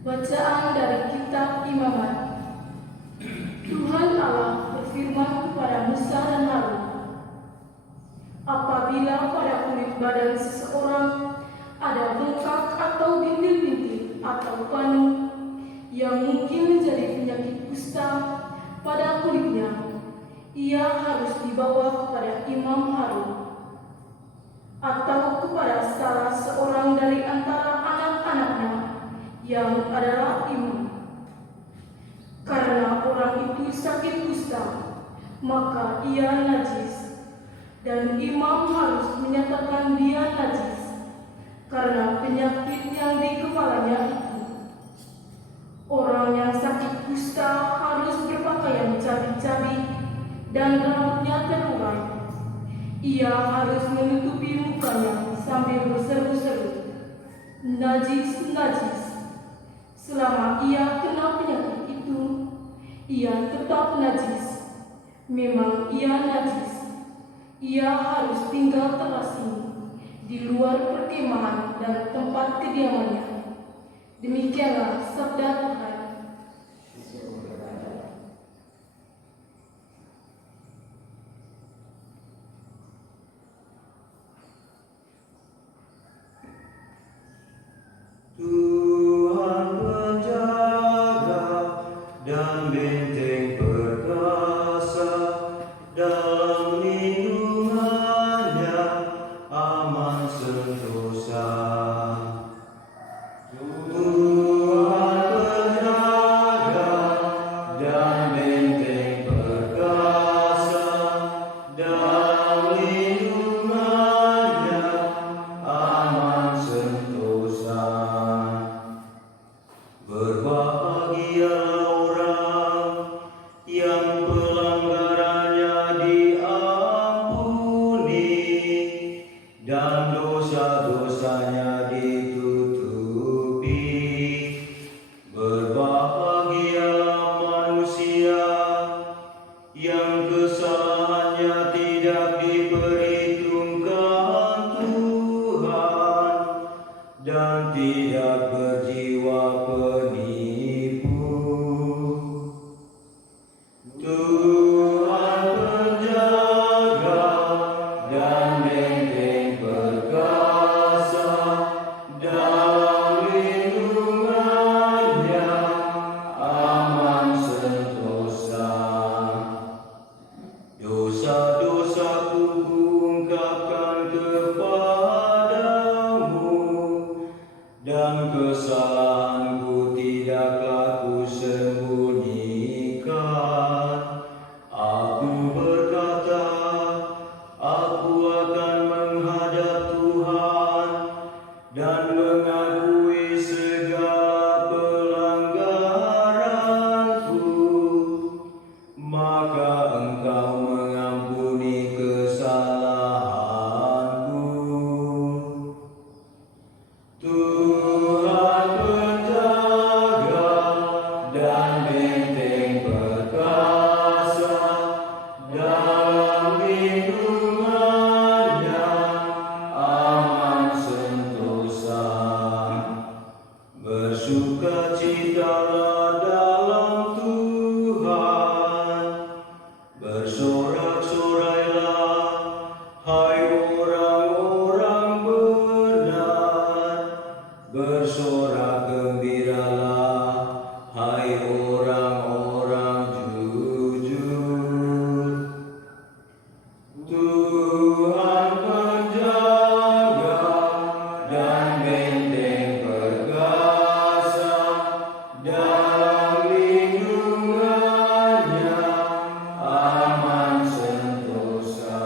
Bacaan dari Kitab Imamat. Tuhan Allah berfirman kepada Musa dan Harun, apabila pada kulit badan seseorang ada bengkak atau bintil-bintil atau panu yang mungkin menjadi penyakit kusta pada kulitnya, ia harus dibawa kepada Imam Harun atau kepada salah seorang dari antara anak-anaknya yang adalah imam. Karena orang itu sakit kusta, maka ia najis, dan imam harus menyatakan dia najis karena penyakit yang di kepalanya itu. Orang yang sakit kusta harus berpakaian cabi-cabi dan rambutnya terurai. Ia harus menutupi mukanya sambil berseru-seru, najis, najis. Selama ia kena penyakit itu, ia tetap najis. Memang ia najis. Ia harus tinggal terasing di luar perkemahan dan tempat kediamannya. Demikianlah sabda Tuhan. Tuhan penjaga dan benteng perkasa, dalam lindungannya aman sentosa. Tuhan penjaga dan benteng perkasa, dalam lindungannya aman sentosa. Berbahagialah orang yang pelanggarannya diampuni dan dosa-dosanya ditutupi. Berbahagialah manusia yang kesalahannya tidak diperhitungkan Tuhan dan tidak berjiwa penipu. Tuhan penjaga dan benteng perkasa, dalam lindungannya aman sentosa. Dosa-dosaku kuungkapkan kepadamu, dan kesalahanku tidaklah kusembunyikan. Aku berkata, aku akan menghadap Tuhan dan mengakui segala pelanggaranku. Maka Engkau mengampuni kesalahanku. Tuhan penjaga dan benteng perkasa, dalam lindungannya aman sentosa. Bersukacitalah dalam Tuhan, bersorak-sorailah, hai orang-orang benar. Bersorak gembiralah, hai orang-orang jujur. Tuhan penjaga dan benteng perkasa, dalam lindungannya aman sentosa.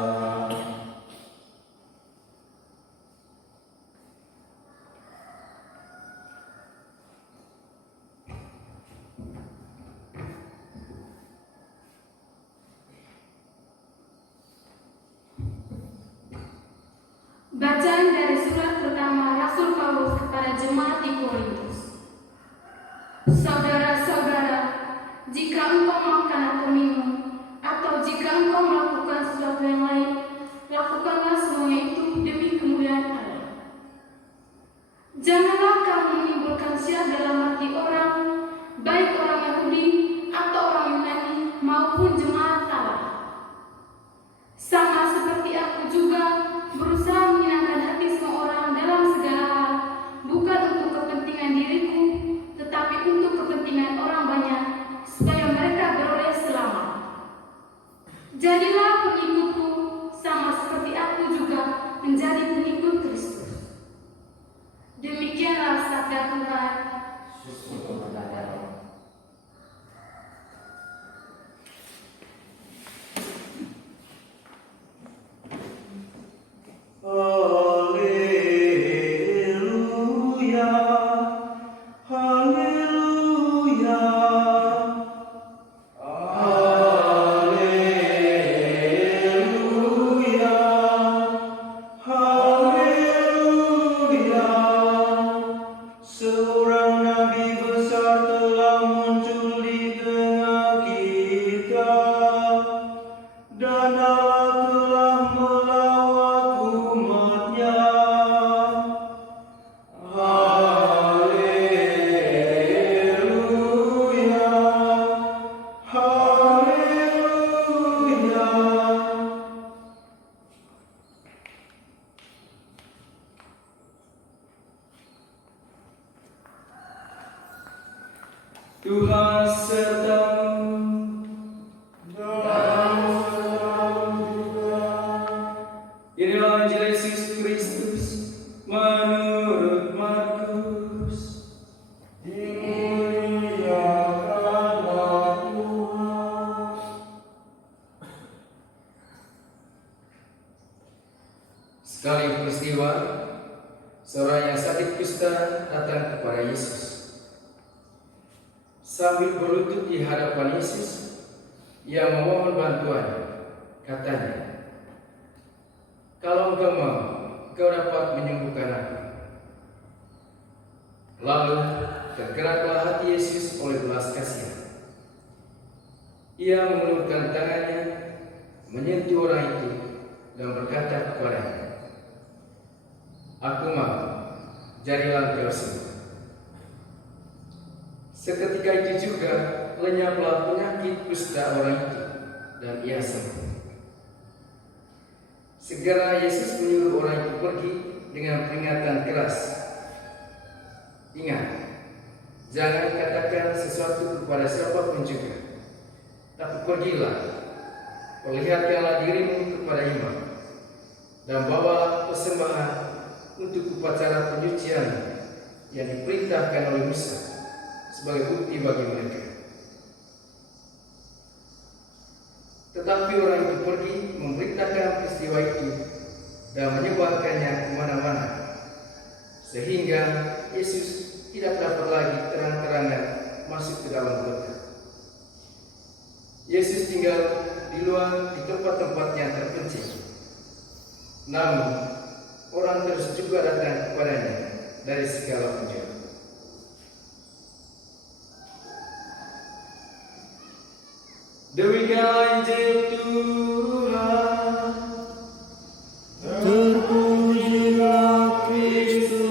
Bacaan dari surat pertama Rasul Paulus kepada jemaat di Korintus. Saudara-saudara, jika engkau makan atau minum, atau jika engkau melakukan sesuatu yang lain, lakukanlah semuanya itu demi kemuliaan Allah. Janganlah kamu menimbulkan sial dalam hati orang Haleluya, haleluya, haleluya, haleluya. Seorang nabi besar telah muncul di tengah kita, dan Allah telah melawat umatnya. Haleluya, haleluya. Tuhan sertamu dan sertamu juga. Inilah Injil Yesus Kristus menurut Markus. Dimuliakanlah Tuhan. Sekali peristiwa, seorang yang sakit kusta datang kepada Yesus. Sambil berlutut di hadapan Yesus, ia memohon bantuan. Katanya, "Kalau engkau mau, engkau dapat menyembuhkan aku." Lalu tergeraklah hati Yesus oleh belas kasihan. Ia mengulurkan tangannya, menyentuh orang itu, dan berkata kepadanya, "Aku mau, jadilah engkau sembuh." Seketika itu juga lenyaplah penyakit kusta orang itu, dan ia sembuh. Segera Yesus menyuruh orang itu pergi dengan peringatan keras. Ingat, jangan katakan sesuatu kepada siapapun juga, tapi pergilah, perlihatkanlah dirimu kepada imam, dan bawalah persembahan untuk upacara penyucian yang diperintahkan oleh Musa sebagai bukti bagi mereka. Tetapi orang itu pergi memberitakan peristiwa itu dan menyebarkannya kemana-mana, sehingga Yesus tidak dapat lagi terang-terangan masuk ke dalam kota. Yesus tinggal di luar di tempat-tempat yang terpencil. Namun orang terus juga datang kepadanya dari segala penjuru. Demikianlah Injil Tuhan. Terpujilah Kristus.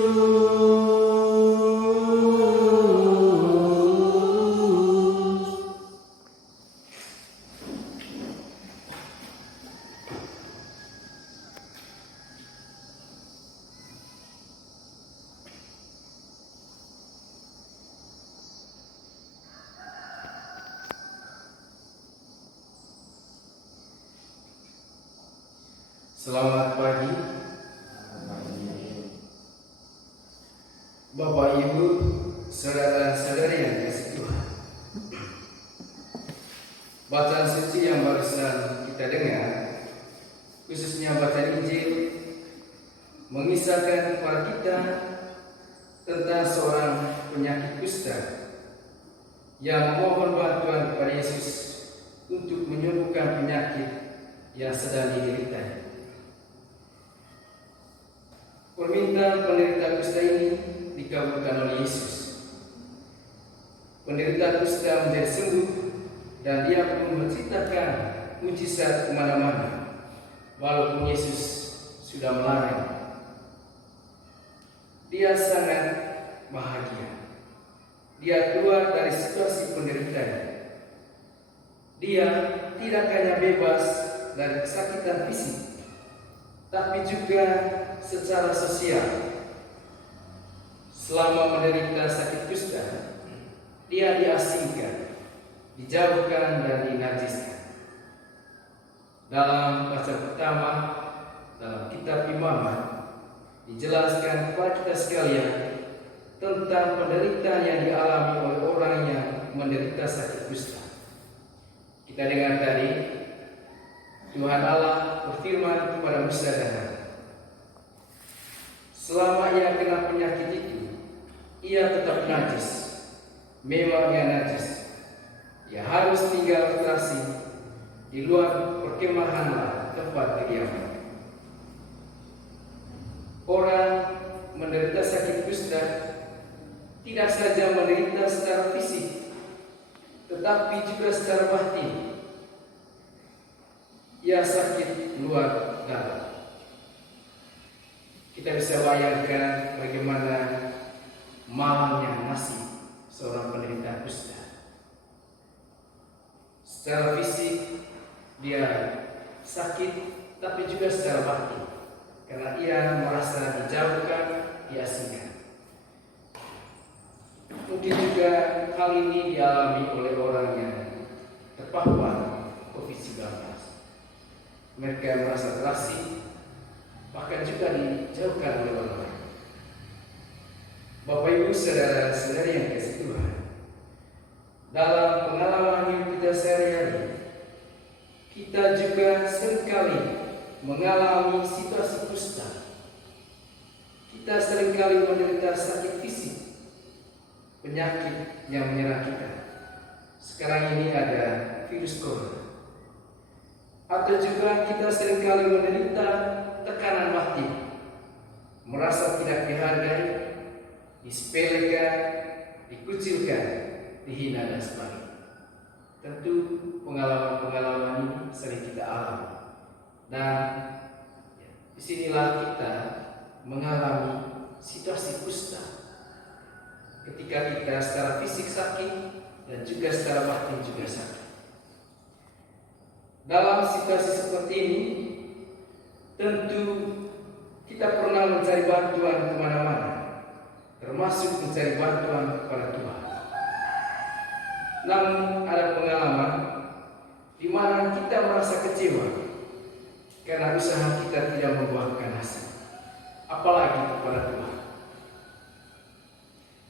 Selamat pagi, Bapak Ibu, saudara-saudari yang dikasihi Tuhan. Bacaan suci yang barusan kita dengar, khususnya bacaan Injil, mengisahkan kepada kita tentang seorang penyakit kusta yang memohon bantuan kepada Yesus untuk menyembuhkan penyakit yang sedang dideritanya. Permintaan penderita kusta ini dikabulkan oleh Yesus. Penderita kusta menjadi sembuh, dan dia pun menceritakan mujizat kemana-mana, walaupun Yesus sudah melarang. Dia sangat bahagia. Dia keluar dari situasi penderitanya. Dia tidak hanya bebas dari kesakitan fisik, tapi juga secara sosial. Selama menderita sakit kusta, dia diasingkan, dijauhkan, dan dinajiskan. Dalam bacaan pertama dalam kitab Imamat dijelaskan kepada kita sekalian tentang penderitaan yang dialami oleh orang yang menderita sakit kusta. Kita dengar tadi Tuhan Allah berfirman kepada Musa dan Harun, selama ia kena penyakit itu, ia tetap najis. Memang ia najis. Ia harus tinggal terasi di luar perkemahan tempat kediaman. Orang menderita sakit kusta tidak saja menderita secara fisik, tetapi juga secara batin. Ia sakit luar dalam. Kita bisa bayangkan bagaimana mahalnya nasib seorang penderita kusta. Secara fisik dia sakit, tapi juga secara batin, karena ia merasa dijauhkan, diasingkan. Mungkin juga hal ini dialami oleh orang yang terpapar COVID-19. Mereka merasa terasing, bahkan juga dijauhkan oleh orang lain. Bapak Ibu saudara-saudari yang kasih Tuhan, dalam pengalaman hidup kita sehari-hari, kita juga seringkali mengalami situasi kusta. Kita seringkali menderita sakit fisik, penyakit yang menyerang kita. Sekarang ini ada virus corona. Atau juga kita seringkali menderita tekanan batin, merasa tidak dihargai, disepelekan, dikucilkan, dihina dan sebagainya. Tentu pengalaman-pengalaman ini sering kita alami, dan disinilah kita mengalami situasi kusta, ketika kita secara fisik sakit dan juga secara batin juga sakit. Dalam situasi seperti ini, tentu kita pernah mencari bantuan kemana-mana, termasuk mencari bantuan kepada Tuhan. Namun ada pengalaman di mana kita merasa kecewa karena usaha kita tidak membuahkan hasil, apalagi kepada Tuhan.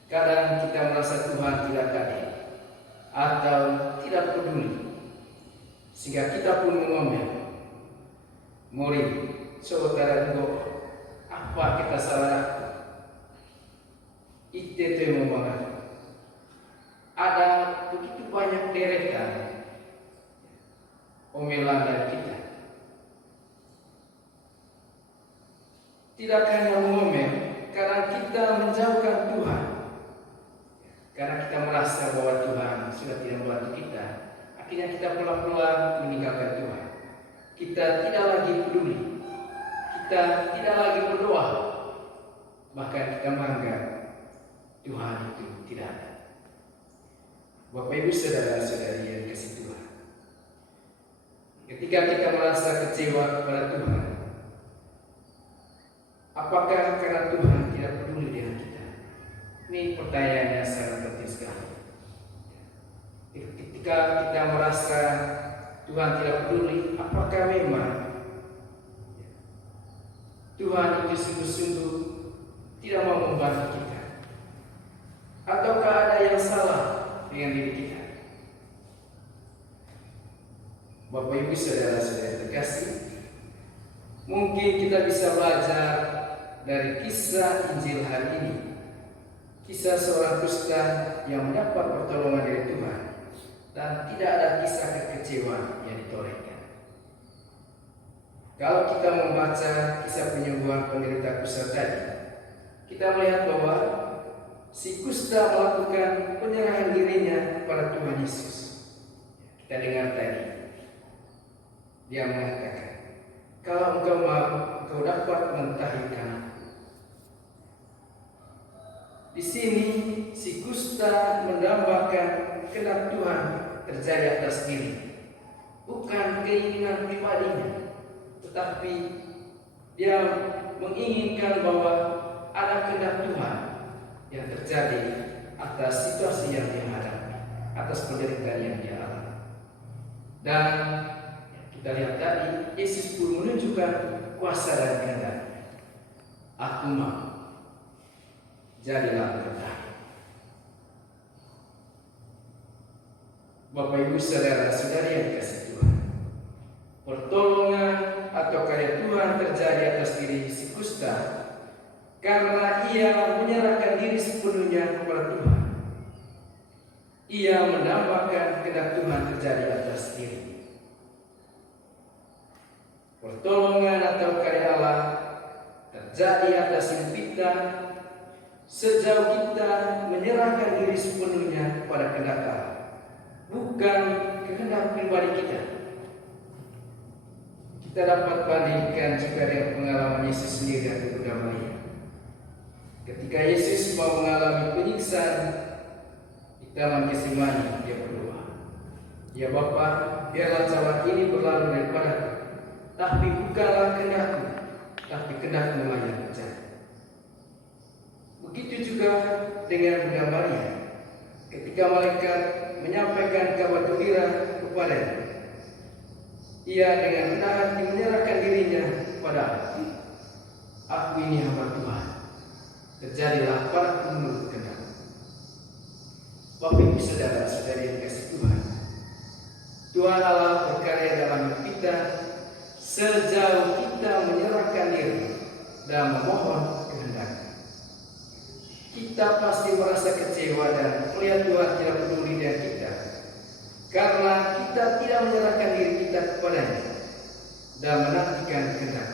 Kadang kita merasa Tuhan tidak hadir atau tidak peduli, sehingga kita pun mengomel, murid, saudara engkau, apa kita salah? Itu yang membangun. Ada begitu banyak deretan omelan dari kita. Tidak hanya mengomel karena kita menjauhkan Tuhan, karena kita merasa bahwa Tuhan sudah tidak membantu kita. Akhirnya kita pelan-pelan meninggalkan Tuhan. Kita tidak lagi peduli, kita tidak lagi berdoa, bahkan kita menganggap Tuhan itu tidak ada. Bapak Ibu saudara-saudari yang kasih Tuhan, ketika kita merasa kecewa kepada Tuhan, apakah karena Tuhan tidak peduli dengan kita? Ini pertanyaannya sangat penting sekali. Ketika kita merasa Tuhan tidak peduli, apakah memang Tuhan itu sungguh-sungguh tidak mau membantu kita? Ataukah ada yang salah dengan diri kita? Bapak Ibu saudara-saudara terkasih, mungkin kita bisa belajar dari kisah Injil hari ini, kisah seorang kusta yang mendapat pertolongan dari Tuhan, dan tidak ada kisah kekecewaan yang ditorehkan. Kalau kita membaca kisah penyembuhan penderita kusta tadi, kita melihat bahwa si kusta melakukan penyerahan dirinya kepada Tuhan Yesus. Kita dengar tadi, dia mengatakan, kalau engkau mau, engkau dapat mentahirkan aku. Di sini si kusta mendambakan kehendak Tuhan terjadi atas diri, bukan keinginan pribadinya, tetapi dia menginginkan bahwa ada kehendak Tuhan yang terjadi atas situasi yang dia hadapi, atas penderitaan yang dia alami. Dan kita lihat tadi, Yesus pun menunjukkan kuasa dan kehendak. Aku mau. jadilah berkah. Bapak Ibu saudara-saudari yang dikasihi Tuhan, pertolongan atau karya Tuhan terjadi atas diri si kusta karena ia menyerahkan diri sepenuhnya kepada Tuhan. Ia menambahkan kehendak Tuhan terjadi atas diri. Pertolongan atau karya Allah terjadi atas hidup kita sejauh kita menyerahkan diri sepenuhnya kepada kehendak Allah, bukan kehendak pribadi kita. Kita dapat bandingkan juga dengan pengalaman Yesus sendiri dan Bunda Maria. Ketika Yesus mau mengalami penyiksaan di Taman Getsemani, dia berdoa, "Ya Bapa, biarlah cawan ini berlalu daripadaku, tapi bukanlah kehendakku, tapi kehendakmu yang terjadi." Begitu juga dengan Bunda Maria. Ketika malaikat menyampaikan kabar gembira kepadanya, ia dengan rendah hati menyerahkan dirinya kepada Allah. "Aku ini hamba Tuhan, terjadilah padaku menurut kehendak." Bapak Ibu saudara-saudari yang dikasihi Tuhan, Tuhan Allah berkarya dalam hidup kita sejauh kita menyerahkan diri dan memohon kehendak. Kita pasti merasa kecewa dan melihat Tuhan tidak peduli dengan kita karena kita tidak menyerahkan diri kita kepadanya dan menantikan kehendak.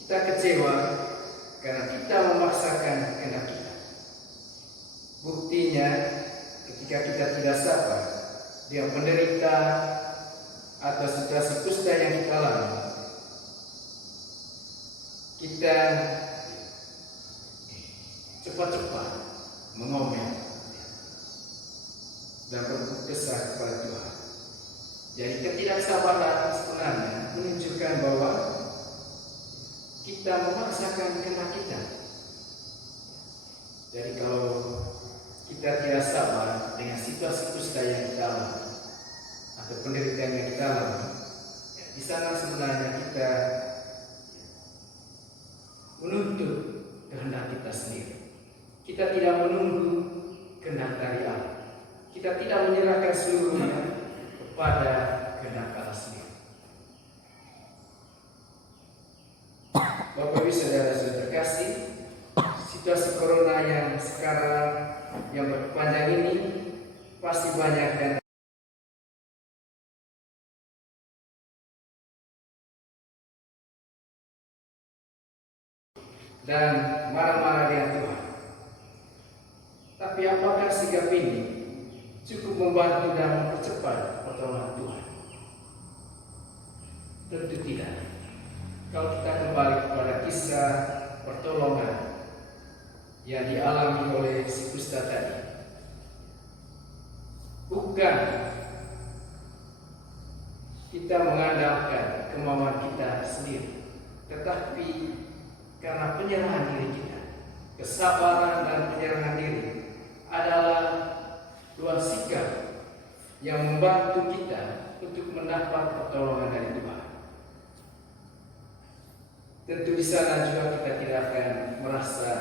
Kita kecewa karena kita memaksakan kehendak kita. Buktinya, ketika kita tidak sabar dengan penderitaan atau situasi kusta yang kita alami, kita cepat-cepat mengomel dan berkeluh kesah kepada Tuhan. Jadi ketidaksabaran sebenarnya menunjukkan bahwa kita memaksakan kehendak kita. Jadi kalau kita tidak sabar dengan situasi kusta yang kita alami atau penderitaan yang kita alami, di sana sebenarnya kita menuntut kehendak kita sendiri. Kita tidak menunggu kehendak dari Allah. Kita tidak menyerahkan seluruhnya kepada kehendak Allah sendiri. Bapak Ibu saudara-saudara terkasih, situasi corona yang sekarang yang berpanjang ini pasti banyak dan marah-marah dengan Tuhan. Tapi apakah sikap ini cukup membantu dan mempercepat pertolongan Tuhan? Tentu tidak. Kalau kita kembali kepada kisah pertolongan yang dialami oleh si kusta tadi, bukan kita mengandalkan kemauan kita sendiri, tetapi karena penyerahan diri kita. Kesabaran dan penyerahan diri adalah dua sikap yang membantu kita untuk mendapat pertolongan dari Tuhan. Tentu di sana juga kita tidak akan merasa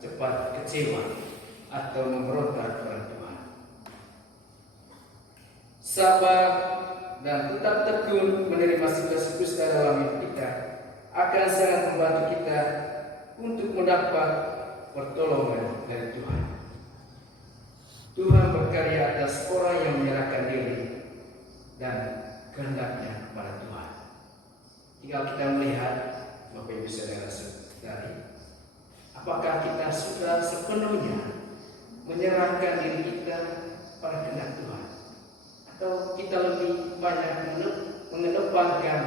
cepat kecewa atau memberontak kepada Tuhan. Sabar dan tetap tekun menerima situasi kusta dalam hidup kita akan sangat membantu kita untuk mendapat pertolongan dari Tuhan. Tuhan berkarya atas orang yang menyerahkan diri dan kehendaknya kepada Tuhan. Tinggal kita melihat, Bapak Ibu saudara-saudari, apakah kita sudah sepenuhnya menyerahkan diri kita pada kehendak Tuhan, atau kita lebih banyak mengedepankan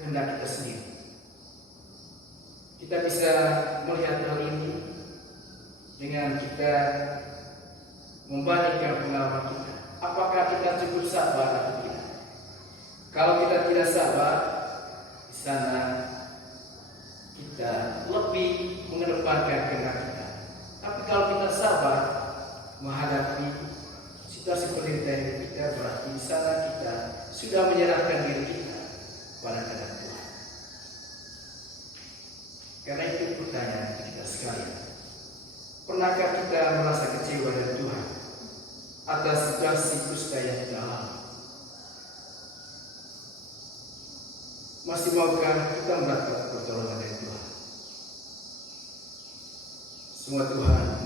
kehendak kita sendiri? Kita bisa melihat hal ini dengan kita membandingkan pengalaman kita. Apakah kita cukup sabar atau tidak? Kalau kita tidak sabar, di sana kita lebih mengedepankan kehendak kita. Tapi kalau kita sabar menghadapi situasi penderitaan kita, berarti di sana kita sudah menyerahkan diri kita pada kehendak Tuhan. Karena itu pertanyaan kita sekalian. Pernahkah kita merasa kecewa dari Tuhan atas situasi kusta yang kita alami? Masih maukah kita mendapat pertolongan dari Tuhan? Semua Tuhan